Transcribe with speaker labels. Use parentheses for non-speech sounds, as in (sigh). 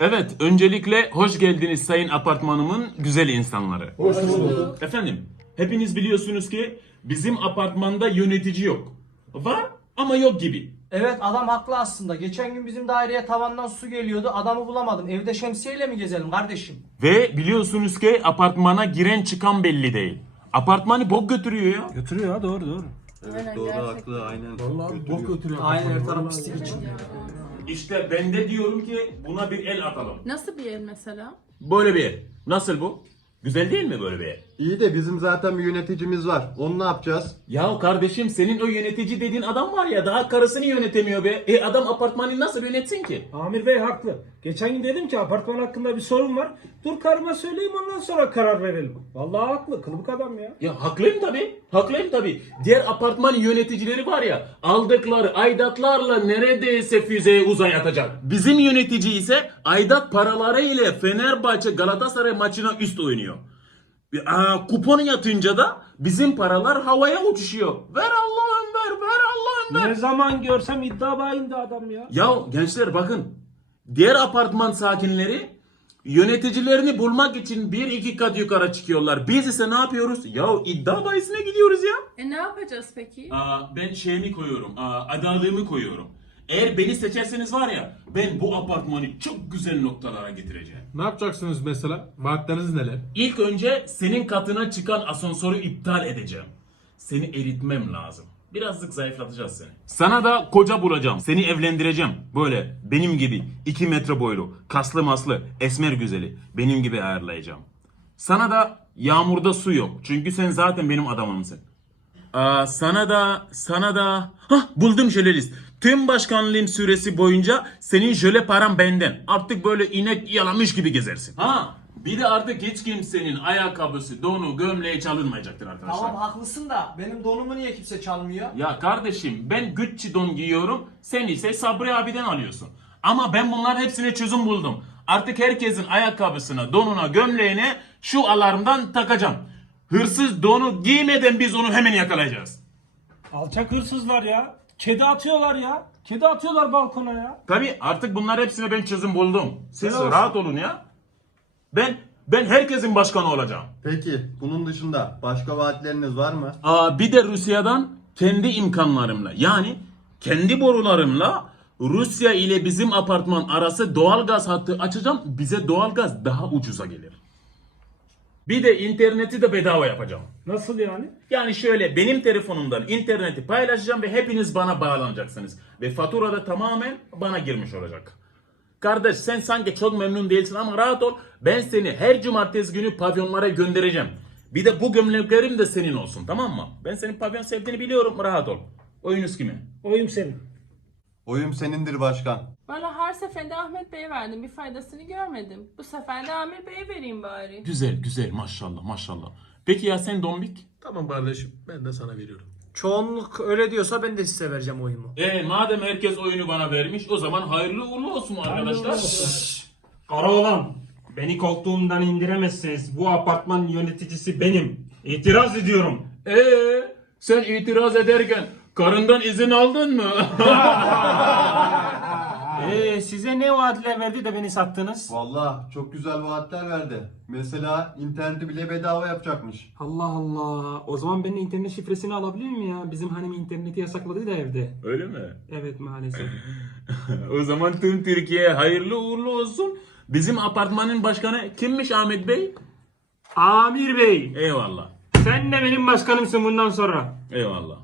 Speaker 1: Evet, öncelikle hoş geldiniz sayın apartmanımın güzel insanları.
Speaker 2: Hoş bulduk.
Speaker 1: Efendim, hepiniz biliyorsunuz ki bizim apartmanda yönetici yok. Var ama yok gibi.
Speaker 3: Evet adam haklı aslında. Geçen gün bizim daireye tavandan su geliyordu. Adamı bulamadım. Evde şemsiyeyle mi gezelim kardeşim?
Speaker 1: Ve biliyorsunuz ki apartmana giren çıkan belli değil. Apartmanı bok götürüyor ya.
Speaker 2: Götürüyor ha doğru doğru.
Speaker 4: Evet doğru haklı aynen.
Speaker 2: Vallahi bok götürüyor.
Speaker 3: Aynen her taraf pislik içinde.
Speaker 1: İşte ben de diyorum ki buna bir el atalım.
Speaker 5: Nasıl bir yer mesela?
Speaker 1: Böyle bir el. Nasıl bu? Güzel değil mi böyle bir el?
Speaker 4: İyi de bizim zaten bir yöneticimiz var. Onu ne yapacağız?
Speaker 1: Ya kardeşim senin o yönetici dediğin adam var ya daha karısını yönetemiyor be. E adam apartmanı nasıl yönetsin ki?
Speaker 2: Amir Bey haklı. Geçen gün dedim ki apartman hakkında bir sorun var. Dur karıma söyleyeyim ondan sonra karar verelim. Vallahi haklı. Kılıbık adam ya.
Speaker 1: Ya haklıyım tabi. Haklıyım tabi. Diğer apartman yöneticileri var ya aldıkları aidatlarla neredeyse füzeye uzay atacak. Bizim yönetici ise aidat paraları ile Fenerbahçe Galatasaray maçına üst oynuyor. Aa, kupon yatınca da bizim paralar havaya uçuşuyor. Ver Allah'ım ver, ver Allah'ım ver.
Speaker 2: Ne zaman görsem iddia bayinde adam ya.
Speaker 1: Ya gençler bakın. Diğer apartman sakinleri yöneticilerini bulmak için bir iki kat yukarı çıkıyorlar. Biz ise ne yapıyoruz? Ya iddia bahisine gidiyoruz ya.
Speaker 5: E ne yapacağız peki?
Speaker 1: Aa, ben şeyimi koyuyorum. Aa, adaylığımı koyuyorum. Eğer beni seçerseniz var ya ben bu apartmanı çok güzel noktalara getireceğim.
Speaker 6: Ne yapacaksınız mesela? Vaatleriniz neler?
Speaker 1: İlk önce senin katına çıkan asansörü iptal edeceğim. Seni eritmem lazım. Birazcık zayıflatacağız seni. Sana da koca bulacağım. Seni evlendireceğim. Böyle benim gibi 2 metre boylu, kaslı maslı, esmer güzeli. Benim gibi ayarlayacağım. Sana da yağmurda su yok. Çünkü sen zaten benim adamımsın. Aa, sana da sana da Hah buldum jölelist. Tüm başkanlığım süresi boyunca senin jöle param benden. Artık böyle inek yalamış gibi gezersin. Ha bir de artık hiç kimsenin ayakkabısı, donu, gömleği çalınmayacaktır arkadaşlar.
Speaker 3: Tamam haklısın da benim donumu niye kimse çalmıyor?
Speaker 1: Ya kardeşim ben Gucci don giyiyorum. Sen ise Sabri abiden alıyorsun. Ama ben bunların hepsine çözüm buldum. Artık herkesin ayakkabısına, donuna, gömleğine şu alarmdan takacağım. Hırsız donu giymeden biz onu hemen yakalayacağız.
Speaker 2: Alçak hırsızlar ya. Kedi atıyorlar ya. Kedi atıyorlar balkona ya.
Speaker 1: Tabi artık bunlar hepsine ben çözüm buldum. Siz
Speaker 2: Helal olsun.
Speaker 1: rahat olun ya. Ben ben herkesin başkanı olacağım.
Speaker 4: Peki bunun dışında başka vaatleriniz var mı?
Speaker 1: Aa, bir de Rusya'dan kendi imkanlarımla yani kendi borularımla Rusya ile bizim apartman arası doğalgaz hattı açacağım. Bize doğalgaz daha ucuza gelir. Bir de interneti de bedava yapacağım.
Speaker 2: Nasıl yani?
Speaker 1: Yani şöyle benim telefonumdan interneti paylaşacağım ve hepiniz bana bağlanacaksınız. Ve fatura da tamamen bana girmiş olacak. Kardeş sen sanki çok memnun değilsin ama rahat ol. Ben seni her cumartesi günü pavyonlara göndereceğim. Bir de bu gömleklerim de senin olsun tamam mı? Ben senin pavyon sevdiğini biliyorum rahat ol. Oyunuz kimin?
Speaker 2: Oyum senin.
Speaker 4: Oyum senindir başkan.
Speaker 5: Valla her seferinde Ahmet Bey'e verdim. Bir faydasını görmedim. Bu sefer de Amir Bey'e vereyim bari.
Speaker 1: Güzel güzel maşallah maşallah. Peki ya sen Dombik?
Speaker 6: Tamam kardeşim ben de sana veriyorum.
Speaker 3: Çoğunluk öyle diyorsa ben de size vereceğim oyumu.
Speaker 1: E madem herkes oyunu bana vermiş o zaman hayırlı uğurlu olsun arkadaşlar.
Speaker 7: Karaoğlan, beni koltuğumdan indiremezsiniz. Bu apartman yöneticisi benim. İtiraz ediyorum.
Speaker 1: Ee, sen itiraz ederken karından izin aldın mı?
Speaker 2: Eee (laughs) size ne vaatler verdi de beni sattınız?
Speaker 4: Vallahi çok güzel vaatler verdi. Mesela interneti bile bedava yapacakmış.
Speaker 8: Allah Allah. O zaman benim internet şifresini alabilir miyim ya? Bizim hanım interneti yasakladı da evde.
Speaker 1: Öyle mi?
Speaker 8: Evet maalesef. (laughs)
Speaker 1: o zaman tüm Türkiye'ye hayırlı uğurlu olsun. Bizim apartmanın başkanı kimmiş Ahmet Bey?
Speaker 8: Amir Bey.
Speaker 1: Eyvallah.
Speaker 8: Sen de benim başkanımsın bundan sonra.
Speaker 1: Eyvallah.